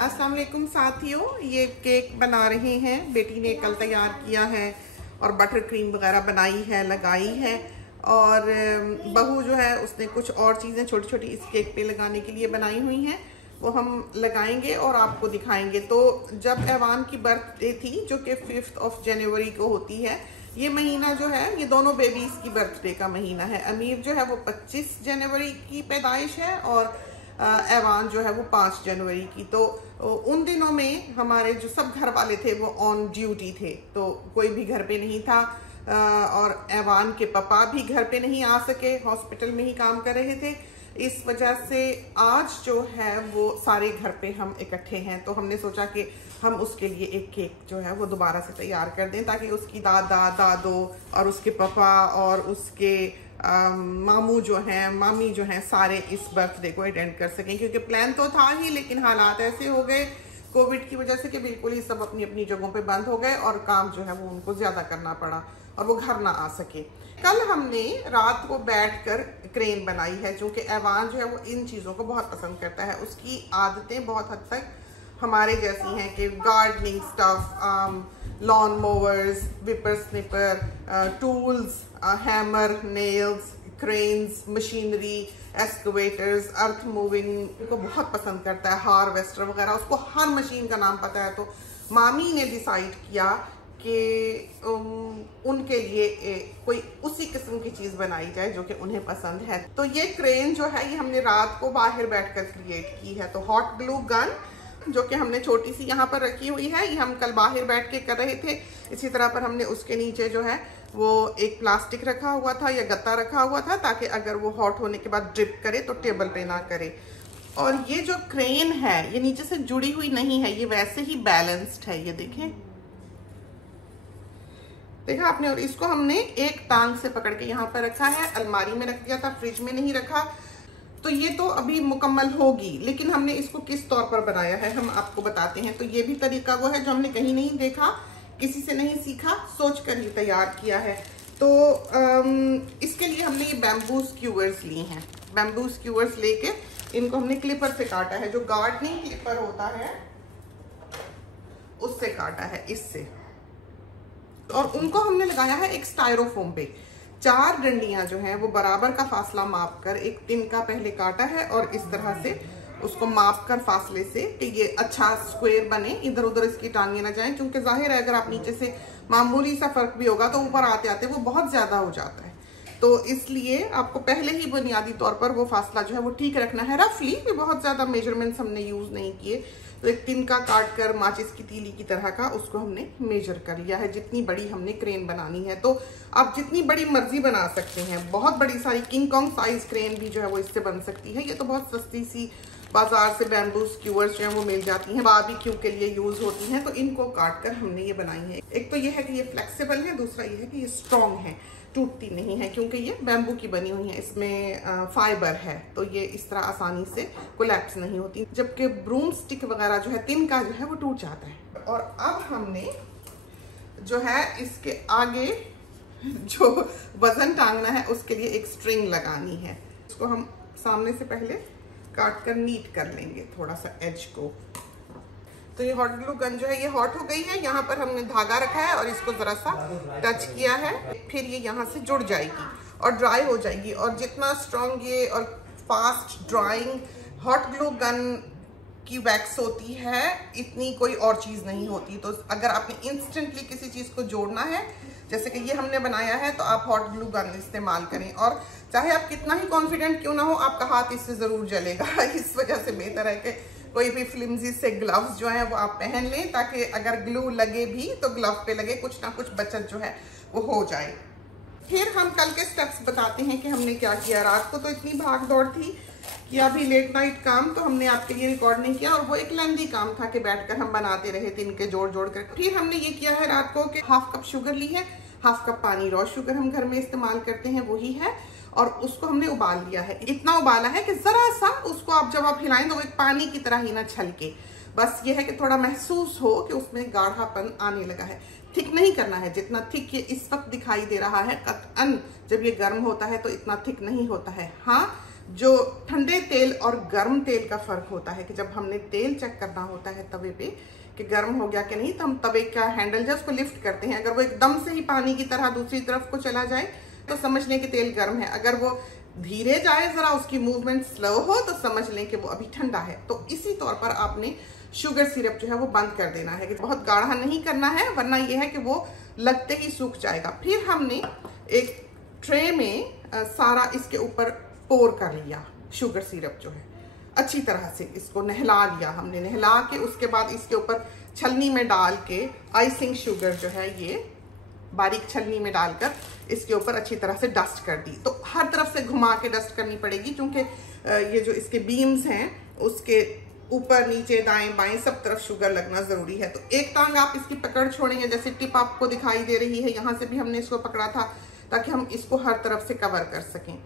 अस्सलाम वालेकुम साथियों, ये केक बना रहे हैं। बेटी ने कल तैयार किया है और बटर क्रीम वगैरह बनाई है, लगाई है। और बहू जो है उसने कुछ और चीज़ें छोटी छोटी इस केक पे लगाने के लिए बनाई हुई हैं, वो हम लगाएंगे और आपको दिखाएंगे। तो जब ऐवान की बर्थडे थी जो कि 5 जनवरी को होती है, ये महीना जो है ये दोनों बेबीज की बर्थडे का महीना है। अमीर जो है वो 25 जनवरी की पैदाइश है और ऐवान जो है वो 5 जनवरी की। तो उन दिनों में हमारे जो सब घर वाले थे वो ऑन ड्यूटी थे, तो कोई भी घर पे नहीं था। और ऐवान के पापा भी घर पे नहीं आ सके, हॉस्पिटल में ही काम कर रहे थे। इस वजह से आज जो है वो सारे घर पे हम इकट्ठे हैं। तो हमने सोचा कि हम उसके लिए एक केक जो है वो दोबारा से तैयार कर दें, ताकि उसकी दादा दादो और उसके पापा और उसके मामू जो हैं, मामी जो हैं, सारे इस बर्थडे को अटेंड कर सकें। क्योंकि प्लान तो था ही, लेकिन हालात ऐसे हो गए कोविड की वजह से कि बिल्कुल ही सब अपनी अपनी जगहों पे बंद हो गए और काम जो है वो उनको ज़्यादा करना पड़ा और वो घर ना आ सके। कल हमने रात को बैठकर क्रेन बनाई है, क्योंकि ऐवान जो है वो इन चीज़ों को बहुत पसंद करता है। उसकी आदतें बहुत हद तक हमारे जैसी हैं कि gardening stuff, lawn mowers, wiper sniper, tools, hammer, nails, cranes, machinery, excavators, earth moving को बहुत पसंद करता है, हार्वेस्टर वगैरह, उसको हर मशीन का नाम पता है। तो मामी ने डिसाइड किया कि उनके लिए कोई उसी किस्म की चीज़ बनाई जाए जो कि उन्हें पसंद है। तो ये क्रेन जो है ये हमने रात को बाहर बैठकर क्रिएट की है। तो हॉट ग्लू गन जो कि हमने छोटी सी यहाँ पर रखी हुई है, ये हम कल बाहर बैठ के कर रहे थे। इसी तरह पर हमने उसके नीचे जो है वो एक प्लास्टिक रखा हुआ था या गत्ता रखा हुआ था, ताकि अगर वो हॉट होने के बाद ड्रिप करे तो टेबल पे ना करे। और ये जो क्रेन है ये नीचे से जुड़ी हुई नहीं है, ये वैसे ही बैलेंस्ड है, ये देखें, देखा आपने। और इसको हमने एक टांग से पकड़ के यहाँ पर रखा है, अलमारी में रख दिया था, फ्रिज में नहीं रखा। तो ये तो अभी मुकम्मल होगी, लेकिन हमने इसको किस तौर पर बनाया है हम आपको बताते हैं। तो ये भी तरीका वो है जो हमने कहीं नहीं देखा, किसी से नहीं सीखा, सोच कर ही तैयार किया है। तो इसके लिए हमने ये बैम्बू स्क्यूवर्स लिए हैं। बैम्बू स्क्यूवर्स लेके इनको हमने क्लिपर से काटा है, जो गार्डनिंग क्लिपर होता है उससे काटा है, इससे। और उनको हमने लगाया है एक स्टायरोफोम पे। 4 डंडियां जो हैं वो बराबर का फासला माप कर एक तिनका पहले काटा है और इस तरह से उसको माप कर फासले से कि ये अच्छा स्क्वायर बने, इधर उधर इसकी टांगे ना जाएं। क्योंकि जाहिर है अगर आप नीचे से मामूली सा फर्क भी होगा तो ऊपर आते आते वो बहुत ज्यादा हो जाता है। तो इसलिए आपको पहले ही बुनियादी तौर पर वो फासला जो है वो ठीक रखना है। रफली भी बहुत ज्यादा मेजरमेंट्स हमने यूज नहीं किए। तो एक तिनका काट कर माचिस की तीली की तरह का उसको हमने मेजर कर लिया है, जितनी बड़ी हमने क्रेन बनानी है। तो आप जितनी बड़ी मर्जी बना सकते हैं, बहुत बड़ी सारी किंग कॉन्ग साइज क्रेन भी जो है वो इससे बन सकती है। ये तो बहुत सस्ती सी बाजार से बैम्बू स्क्यूवर्स जो है वो मिल जाती हैं, बारबेक्यू के लिए यूज होती हैं। तो इनको काट कर हमने ये बनाई है। एक तो ये है कि ये फ्लेक्सिबल है, दूसरा ये है कि ये स्ट्रॉन्ग है, टूटती नहीं है, क्योंकि ये बैम्बू की बनी हुई है, इसमें फाइबर है, तो ये इस तरह आसानी से कोलैप्स नहीं होती। जबकि ब्रूम स्टिक वगैरह जो है, तिनका जो है वो टूट जाता है। और अब हमने जो है इसके आगे जो वजन टांगना है उसके लिए एक स्ट्रिंग लगानी है। इसको हम सामने से पहले काट कर नीट कर लेंगे थोड़ा सा एज को। तो ये हॉट ग्लू गन जो है ये हॉट हो गई है। यहाँ पर हमने धागा रखा है और इसको जरा सा टच किया है, फिर ये यहाँ से जुड़ जाएगी और ड्राई हो जाएगी। और जितना स्ट्रॉन्ग ये और fast drawing hot glue gun की वैक्स होती है, इतनी कोई और चीज़ नहीं होती। तो अगर आपने इंस्टेंटली किसी चीज़ को जोड़ना है, जैसे कि ये हमने बनाया है, तो आप हॉट ग्लू गन इस्तेमाल करें। और चाहे आप कितना ही कॉन्फिडेंट क्यों ना हो, आपका हाथ इससे ज़रूर जलेगा। इस वजह से बेहतर है कि कोई भी फ्लिमजी से ग्लव्स जो है वो आप पहन लें, ताकि अगर ग्लू लगे भी तो ग्लव पे लगे, कुछ ना कुछ बचत जो है वो हो जाए। फिर हम कल के स्टेप्स बताते हैं कि हमने क्या किया। रात को तो इतनी भाग दौड़ थी कि अभी लेट नाइट काम तो हमने आपके लिए रिकॉर्ड नहीं किया, और वो एक लेंदी काम था कि बैठकर हम बनाते रहे थे इनके जोड़ जोड़ कर। फिर हमने ये किया है रात को कि 1/2 कप शुगर ली है, 1/2 कप पानी, रॉ शुगर हम घर में इस्तेमाल करते हैं वही है, और उसको हमने उबाल लिया है। इतना उबाला है कि जरा सा उसको आप जब आप हिलाएं तो वो एक पानी की तरह ही ना छलके, बस ये है कि थोड़ा महसूस हो कि उसमें गाढ़ापन आने लगा है। थिक नहीं करना है, जितना थिक ये इस वक्त दिखाई दे रहा है, कतअन जब ये गर्म होता है तो इतना थिक नहीं होता है। हाँ, जो ठंडे तेल और गर्म तेल का फर्क होता है कि जब हमने तेल चेक करना होता है तवे पे कि गर्म हो गया कि नहीं, तो हम तवे का हैंडल जो उसको लिफ्ट करते हैं। अगर वो एकदम से ही पानी की तरह दूसरी तरफ को चला जाए तो समझ लें कि तेल गर्म है। अगर वो धीरे जाए, जरा उसकी मूवमेंट स्लो हो, तो समझ लें कि वो अभी ठंडा है। तो इसी तौर पर आपने शुगर सिरप जो है वो बंद कर देना है कि बहुत गाढ़ा नहीं करना है, वरना ये है कि वो लगते ही सूख जाएगा। फिर हमने एक ट्रे में सारा इसके ऊपर पोर कर लिया शुगर सिरप जो है, अच्छी तरह से इसको नहला लिया हमने। नहला के उसके बाद इसके ऊपर छलनी में डाल के आइसिंग शुगर जो है ये बारीक छलनी में डालकर इसके ऊपर अच्छी तरह से डस्ट कर दी। तो हर तरफ से घुमा के डस्ट करनी पड़ेगी, क्योंकि ये जो इसके बीम्स हैं उसके ऊपर नीचे दाएं बाएं सब तरफ शुगर लगना जरूरी है। तो एक टांग आप इसकी पकड़ छोड़ेंगे, जैसे टिप आपको दिखाई दे रही है, यहाँ से भी हमने इसको पकड़ा था ताकि हम इसको हर तरफ से कवर कर सकें।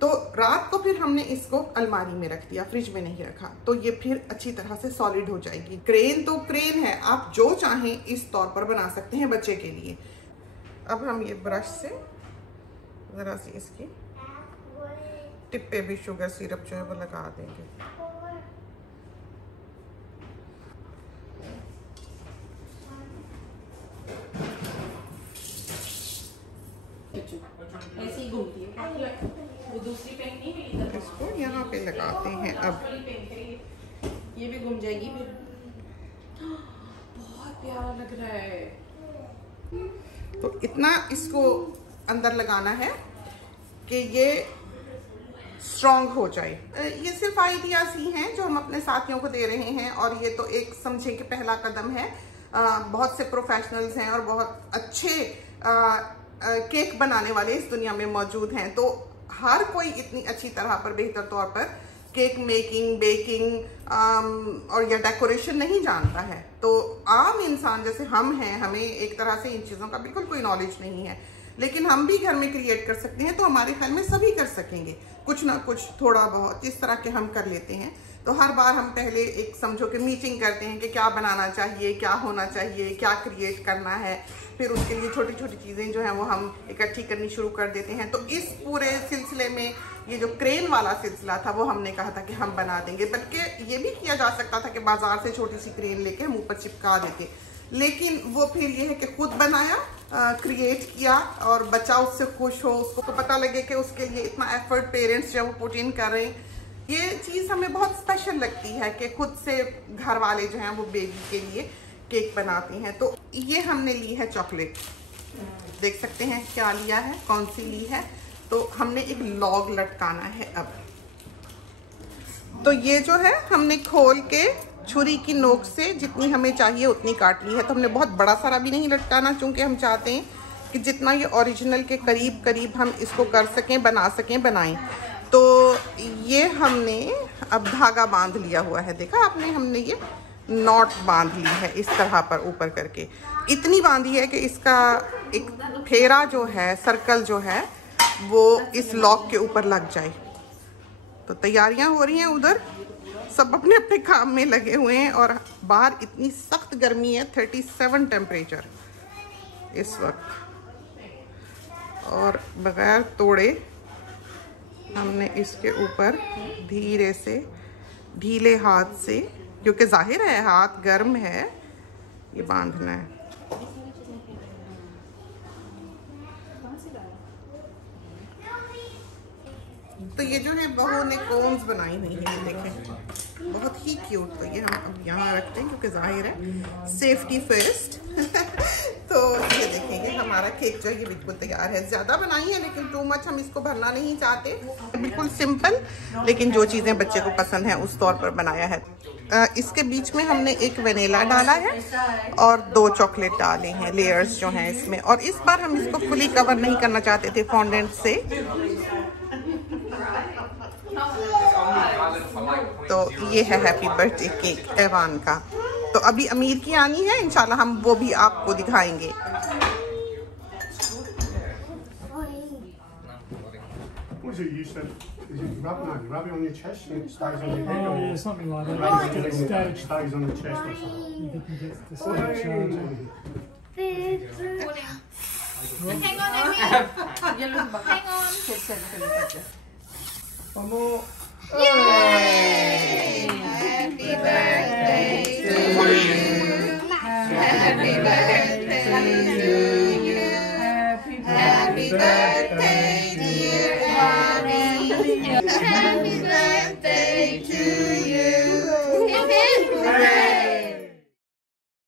तो रात को फिर हमने इसको अलमारी में रख दिया, फ्रिज में नहीं रखा, तो ये फिर अच्छी तरह से सॉलिड हो जाएगी। क्रेन तो क्रेन है, आप जो चाहें इस तौर पर बना सकते हैं बच्चे के लिए। अब हम ये ब्रश से जरा सी इसकी टिप पे भी शुगर सिरप जो है वो लगा देंगे। ऐसे ही घूमती है, वो दूसरी पेन नहीं है, इसको यहाँ पे लगाते हैं। अब ये भी घूम जाएगी फिर। बहुत प्यारा लग रहा है। तो इतना इसको अंदर लगाना है कि ये स्ट्रॉन्ग हो जाए। ये सिर्फ आइडियाज ही हैं जो हम अपने साथियों को दे रहे हैं, और ये तो एक समझे कि पहला कदम है। बहुत से प्रोफेशनल्स हैं और बहुत अच्छे केक बनाने वाले इस दुनिया में मौजूद हैं। तो हर कोई इतनी अच्छी तरह पर बेहतर तौर पर केक मेकिंग, बेकिंग और या डेकोरेशन नहीं जानता है। तो आम इंसान जैसे हम हैं, हमें एक तरह से इन चीज़ों का बिल्कुल कोई नॉलेज नहीं है, लेकिन हम भी घर में क्रिएट कर सकते हैं। तो हमारे ख्याल में सभी कर सकेंगे, कुछ ना कुछ थोड़ा बहुत इस तरह के हम कर लेते हैं। तो हर बार हम पहले एक समझो कि मीटिंग करते हैं कि क्या बनाना चाहिए, क्या होना चाहिए, क्या क्रिएट करना है, फिर उसके लिए छोटी छोटी चीज़ें जो हैं वो हम इकट्ठी करनी शुरू कर देते हैं। तो इस पूरे सिलसिले में ये जो क्रेन वाला सिलसिला था वो हमने कहा था कि हम बना देंगे। बल्कि ये भी किया जा सकता था कि बाजार से छोटी सी क्रेन लेके हम ऊपर चिपका देते, लेकिन वो फिर ये है कि खुद बनाया, क्रिएट किया और बच्चा उससे खुश हो, उसको पता लगे कि उसके लिए इतना एफर्ट पेरेंट्स जो वो पुट इन कर रहे हैं। ये चीज़ हमें बहुत स्पेशल लगती है कि खुद से घर वाले जो हैं वो बेबी के लिए केक बनाते हैं। तो ये हमने ली है चॉकलेट, देख सकते हैं क्या लिया है, कौन सी ली है। तो हमने एक लॉग लटकाना है। अब तो ये जो है हमने खोल के छुरी की नोक से जितनी हमें चाहिए उतनी काट ली है। तो हमने बहुत बड़ा सारा भी नहीं लटकाना, क्योंकि हम चाहते हैं कि जितना ये ओरिजिनल के करीब करीब हम इसको कर सकें, बना सकें, बनाएं। तो ये हमने अब धागा बांध लिया हुआ है, देखा आपने, हमने ये नॉट बांध ली है इस तरह पर ऊपर करके। इतनी बांधी है कि इसका एक फेरा जो है, सर्कल जो है वो इस लॉक के ऊपर लग जाए। तो तैयारियां हो रही हैं, उधर सब अपने अपने काम में लगे हुए हैं। और बाहर इतनी सख्त गर्मी है, 37 टेम्परेचर इस वक्त। और बगैर तोड़े हमने इसके ऊपर धीरे से ढीले हाथ से, क्योंकि जाहिर है हाथ गर्म है, ये बांधना है। तो ये जो है बहू ने कोन्स बनाई हुई है, देखें बहुत ही क्यूट। तो ये हम अब यहाँ रखते हैं क्योंकि जाहिर है सेफ्टी फर्स्ट। तो ये देखें, ये हमारा केक जो है ये बिल्कुल तैयार है। ज़्यादा बनाई है लेकिन टू मच हम इसको भरना नहीं चाहते, बिल्कुल सिंपल, लेकिन जो चीज़ें बच्चे को पसंद है उस तौर पर बनाया है। इसके बीच में हमने एक वनीला डाला है और 2 चॉकलेट डाले हैं, लेयर्स जो हैं इसमें। और इस बार हम इसको फुली कवर नहीं करना चाहते थे फॉन्डेंट से। तो ये है हैप्पी बर्थडे केक ऐवान का। तो अभी अमीर की आनी है, इंशाल्लाह हम वो भी आपको दिखाएंगे। Rub it on your chest and it stays on your head. Oh, yeah, something like that. It stays on the chest or something. You can get the stage charge. Hang on, Amy. Hang on. Happy birthday to you. Happy birthday to you. Happy birthday, dear Abby. Happy